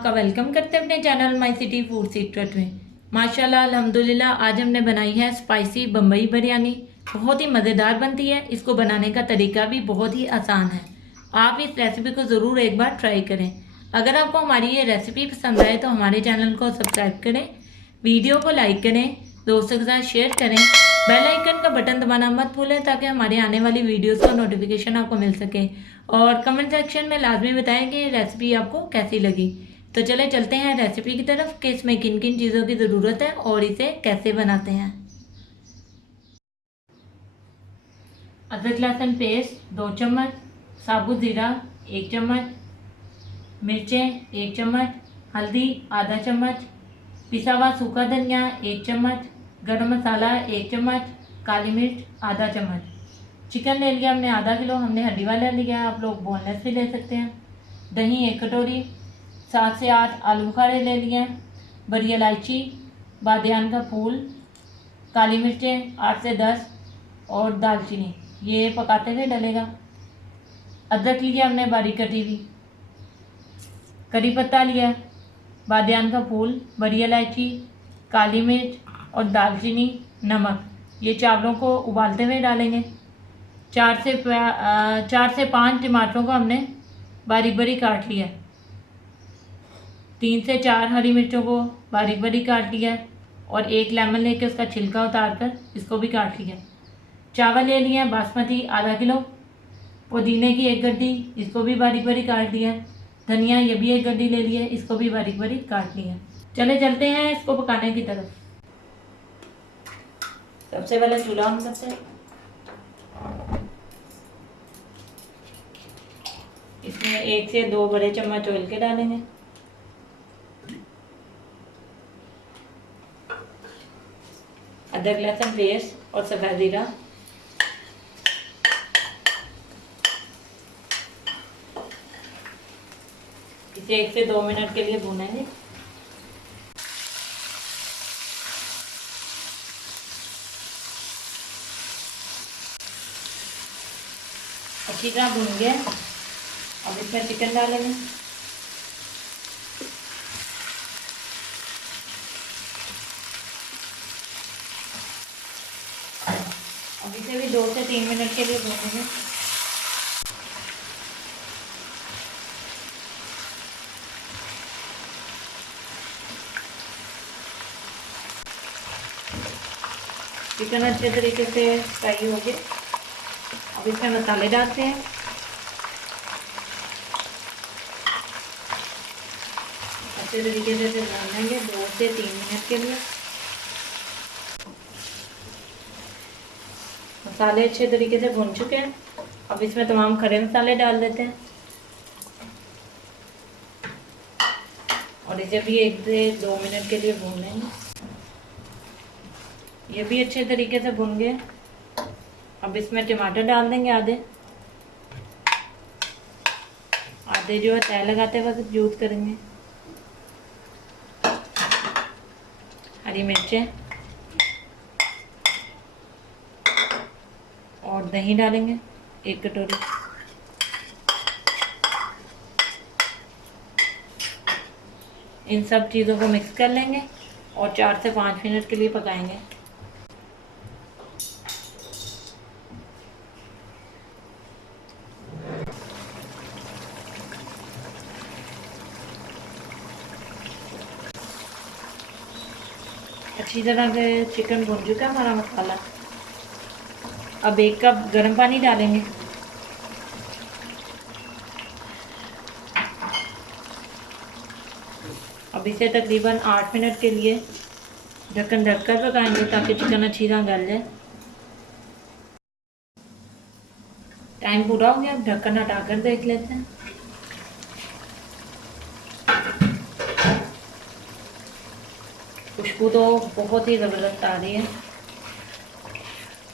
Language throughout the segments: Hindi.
आपका वेलकम करते हैं अपने channel my city food secret में। माशाल्लाह अल्हम्दुलिल्लाह आज हमने बनाई है स्पाइसी बम्बई बिरयानी। बहुत ही मज़ेदार बनती है। इसको बनाने का तरीका भी बहुत ही आसान है। आप इस रेसिपी को ज़रूर एक बार ट्राई करें। अगर आपको हमारी ये रेसिपी पसंद आए तो हमारे चैनल को सब्सक्राइब करें, वीडियो को लाइक करें, दोस्तों के साथ शेयर करें, बेल आइकन का बटन दबाना मत भूलें ताकि हमारे आने वाली वीडियोस का नोटिफिकेशन आपको मिल सके। और कमेंट सेक्शन में लाजमी बताएं कि ये रेसिपी आपको कैसी लगी। तो चले चलते हैं रेसिपी की तरफ कि इसमें किन किन चीज़ों की ज़रूरत है और इसे कैसे बनाते हैं। अदरक लहसुन पेस्ट 2 चम्मच, साबुत ज़ीरा 1 चम्मच, मिर्चें 1 चम्मच, हल्दी आधा चम्मच, पिसा हुआ सूखा धनिया 1 चम्मच, गरम मसाला 1 चम्मच, काली मिर्च आधा चम्मच। चिकन ले लिया हमने आधा किलो, हमने हड्डी वाला लिया है, आप लोग बोनलेस भी ले सकते हैं। दही 1 कटोरी, 7 से 8 आलू बुखारे ले लिए हैं, बड़ी इलायची, बादियान का फूल, काली मिर्चें 8 से 10 और दालचीनी, ये पकाते हुए डलेगा। अदरक लिया हमने बारीक कटी हुई, करी पत्ता लिया, बादियान का फूल, बड़ी इलायची, काली मिर्च और दालचीनी, नमक। ये चावलों को उबालते हुए डालेंगे। 4 से 5 टमाटरों को हमने बारीक बारीक काट लिया। 3 से 4 हरी मिर्चों को बारीक बारीक काट लिया और 1 लेमन लेके उसका छिलका उतार कर इसको भी काट लिया। चावल ले लिए बासमती आधा किलो, पुदीने की 1 गड्डी, इसको भी बारीक बारीक काट लिया। धनिया ये भी 1 गड्डी ले लिया, इसको भी बारीक बारीक काट लिया। चले चलते हैं इसको पकाने की तरफ। सबसे पहले चूल्हा ऑन करते हैं। इसमें 1 से 2 बड़े चम्मच ऑयल के डालेंगे। अदरक लहसुन पेस्ट और सफ़ेद ज़ीरा, इसे 1 से 2 मिनट के लिए भूनेंगे। अच्छी तरह भून गया। अब इसमें चिकन डालेंगे। अब इसे भी 2 से 3 मिनट के लिए भूनेंगे। चिकन अच्छे तरीके से फ्राई हो गया। अब इसमें मसाले डालते हैं। अच्छे तरीके से इसे भून लेंगे 2 से 3 मिनट के लिए। मसाले अच्छे तरीके से भून चुके हैं। अब इसमें तमाम खड़े मसाले डाल देते हैं और इसे भी 1 से 2 मिनट के लिए भून लेंगे। ये भी अच्छे तरीके से भून गए। अब इसमें टमाटर डाल देंगे आधे जो है तय लगाते वक्त यूज़ करेंगे। हरी मिर्चें और दही डालेंगे 1 कटोरी। इन सब चीज़ों को मिक्स कर लेंगे और 4 से 5 मिनट के लिए पकाएंगे। अच्छी तरह से चिकन भुन चुका है हमारा मसाला। अब 1 कप गर्म पानी डालेंगे। अब इसे तकरीबन 8 मिनट के लिए ढक्कन ढककर पकाएंगे ताकि चिकन अच्छी तरह गल जाए। टाइम पूरा हो गया, अब ढक्कन हटाकर देख लेते हैं। खुशबू तो बहुत ही ज़बरदस्त आ रही है।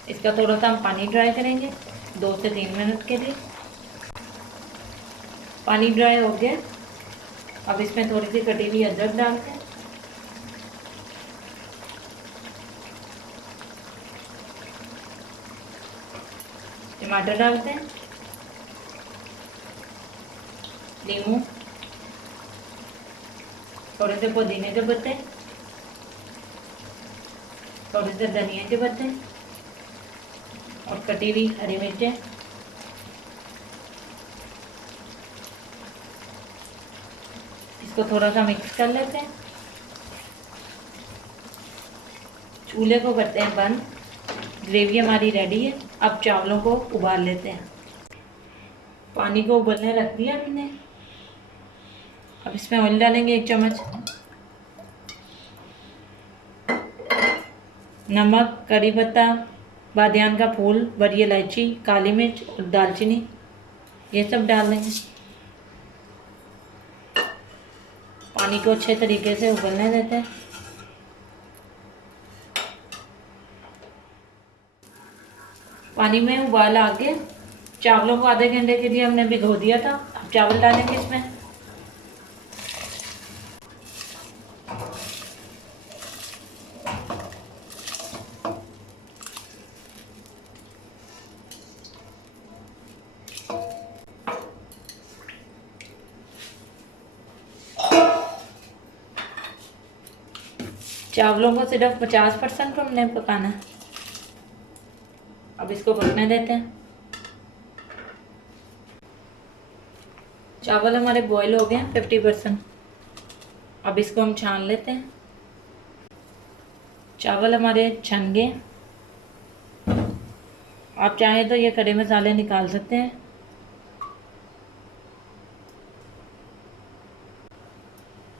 इसका थोड़ा सा हम पानी ड्राई करेंगे 2 से 3 मिनट के लिए। पानी ड्राई हो गया। अब इसमें थोड़ी सी कटी हुई अदरक डालते हैं। टमाटर डालते हैं, नींबू, थोड़े से पुदीने के पत्ते, थोड़े से धनिया के पत्ते और कटी हुई हरी मिर्चें। इसको थोड़ा सा मिक्स कर लेते हैं। चूल्हे को करते हैं बंद। ग्रेवी हमारी रेडी है। अब चावलों को उबाल लेते हैं। पानी को उबलने रख दिया हमने। अब इसमें ऑयल डालेंगे 1 चम्मच, नमक, करी पत्ता, बादियान का फूल, बड़ी इलायची, काली मिर्च और दालचीनी, ये सब डाल देंगे। पानी को अच्छे तरीके से उबलने देते हैं। पानी में उबाल आ के चावलों को आधे घंटे के लिए हमने भिगो दिया था। अब चावल डालेंगे इसमें। चावलों को सिर्फ 50% हमने पकाना है। अब इसको पकने देते हैं। चावल हमारे बॉईल हो गए हैं 50%। अब इसको हम छान लेते हैं। चावल हमारे छन गए। आप चाहें तो ये खड़े मसाले निकाल सकते हैं।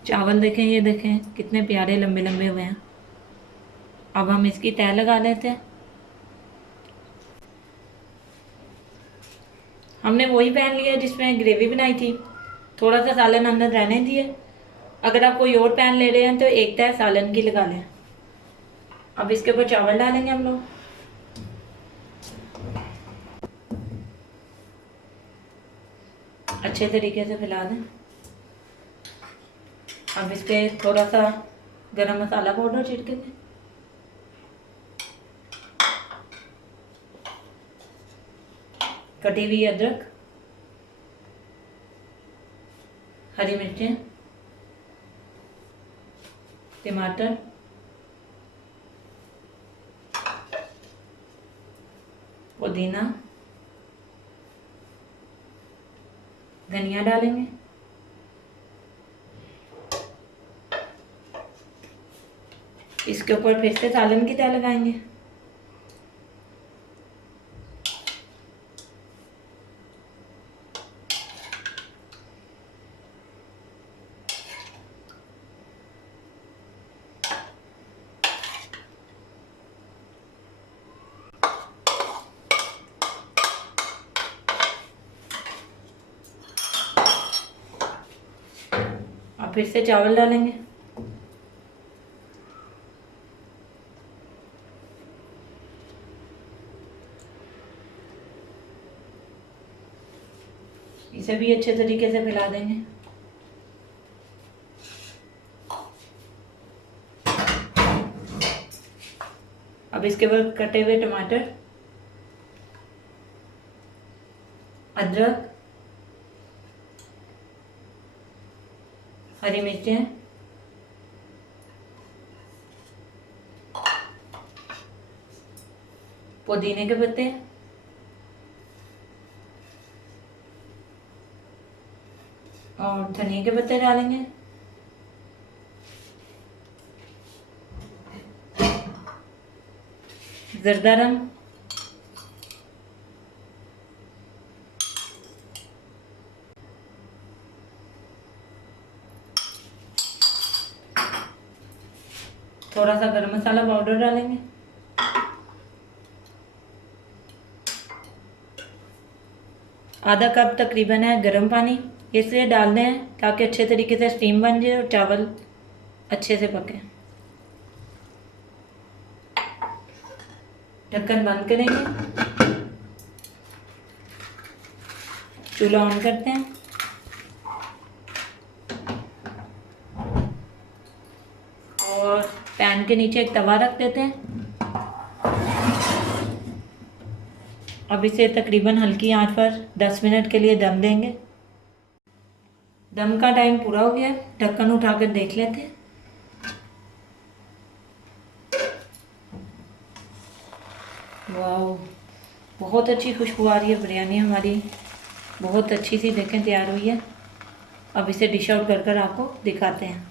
चावल देखें, ये देखें कितने प्यारे लंबे लंबे हुए हैं। अब हम इसकी तह लगा लेते हैं। हमने वही पैन लिया जिसमें ग्रेवी बनाई थी। थोड़ा सा सालन अंदर रहने दिए। अगर आप कोई और पैन ले रहे हैं तो एक तह सालन की लगा लें। अब इसके ऊपर चावल डालेंगे हम लोग। अच्छे तरीके से फैला दें। अब इस पर थोड़ा सा गरम मसाला पाउडर छिड़के दें। कटी हुई अदरक, हरी मिर्चें, टमाटर, पुदीना, धनिया डालेंगे। इसके ऊपर फिर से सालन की तह लगाएंगे। अब फिर से चावल डालेंगे। इसे भी अच्छे तरीके से मिला देंगे। अब इसके बाद कटे हुए टमाटर, अदरक, हरी मिर्चें, पुदीने के पत्ते और धनिया के पत्ते डालेंगे। जर्दा रंग, थोड़ा सा गरम मसाला पाउडर डालेंगे। आधा कप तकरीबन है गरम पानी, इसलिए डालने हैं ताकि अच्छे तरीके से स्टीम बन जाए और चावल अच्छे से पके। ढक्कन बंद करेंगे। चूल्हा ऑन करते हैं और पैन के नीचे एक तवा रख देते हैं। अब इसे तकरीबन हल्की आंच पर 10 मिनट के लिए दम देंगे। दम का टाइम पूरा हो गया, ढक्कन उठाकर देख लेते हैं। वाह, बहुत अच्छी खुशबू आ रही है। बिरयानी हमारी बहुत अच्छी सी देखें तैयार हुई है। अब इसे डिश आउट कर कर आपको दिखाते हैं।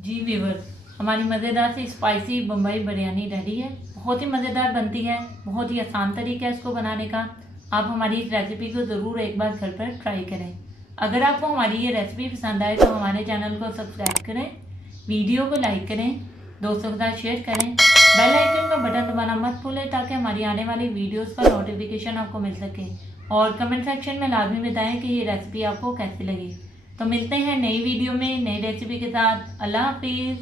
जी व्यूअर, हमारी मज़ेदार सी स्पाइसी बम्बई बिरयानी रेडी है। बहुत ही मज़ेदार बनती है, बहुत ही आसान तरीका है इसको बनाने का। आप हमारी इस रेसिपी को ज़रूर एक बार घर पर ट्राई करें। अगर आपको हमारी ये रेसिपी पसंद आए तो हमारे चैनल को सब्सक्राइब करें, वीडियो को लाइक करें, दोस्तों के साथ शेयर करें, बेल आइकन का बटन दबाना मत भूलें ताकि हमारी आने वाली वीडियोस का नोटिफिकेशन आपको मिल सके। और कमेंट सेक्शन में लाजमी बताएं कि ये रेसिपी आपको कैसी लगी। तो मिलते हैं नई वीडियो में नई रेसिपी के साथ। अल्लाह हाफिज़।